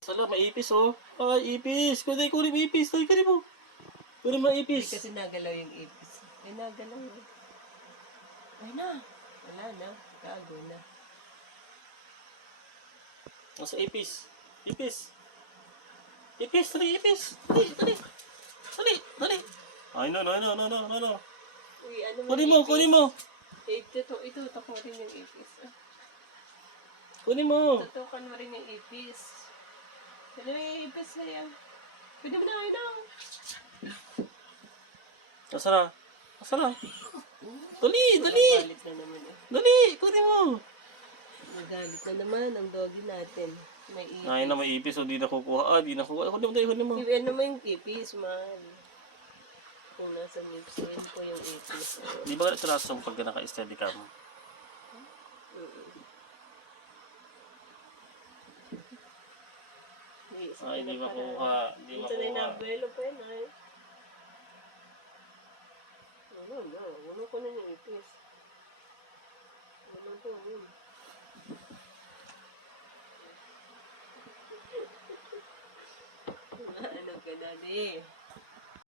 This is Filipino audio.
Sala, maipis oh. Ay, ipis. Kunin mo ipis. Ay, kunin mo. Kunin mo Hindi ipis. kasi nagalaw yung ipis. Ay, nagalaw yun. Ay na. Wala na. Gago na. Nasa ipis. Ipis. Ipis, dali, ipis. Dali, dali. Dali, dali. Ay, no. Uy, ano mo Kunin mo, yung ipis? kunin mo. Ito, takutin yung ipis. Kunin mo. Tutukan mo rin yung ipis. Ano yung ipis na yan? Pwede mo na kayo na. Nasaan na? Nasaan na? Dali, dali. Magalit na naman eh. Dali, kunin mo. Magalit na naman ang doggy natin. May ipis. Ay na, may ipis. O, di na kukuha. Ah, di na kukuha. Kunin mo. Ano mo yung ipis, man? Kung nasa mixin ko yung ipis. Di ba ito nasa pag naka-steady cam? Ay, di makuha. Di Ito na yung makuha. nabelo pa yun, ay. Wala ko na yung ipis. Wala ko, Ano ka na,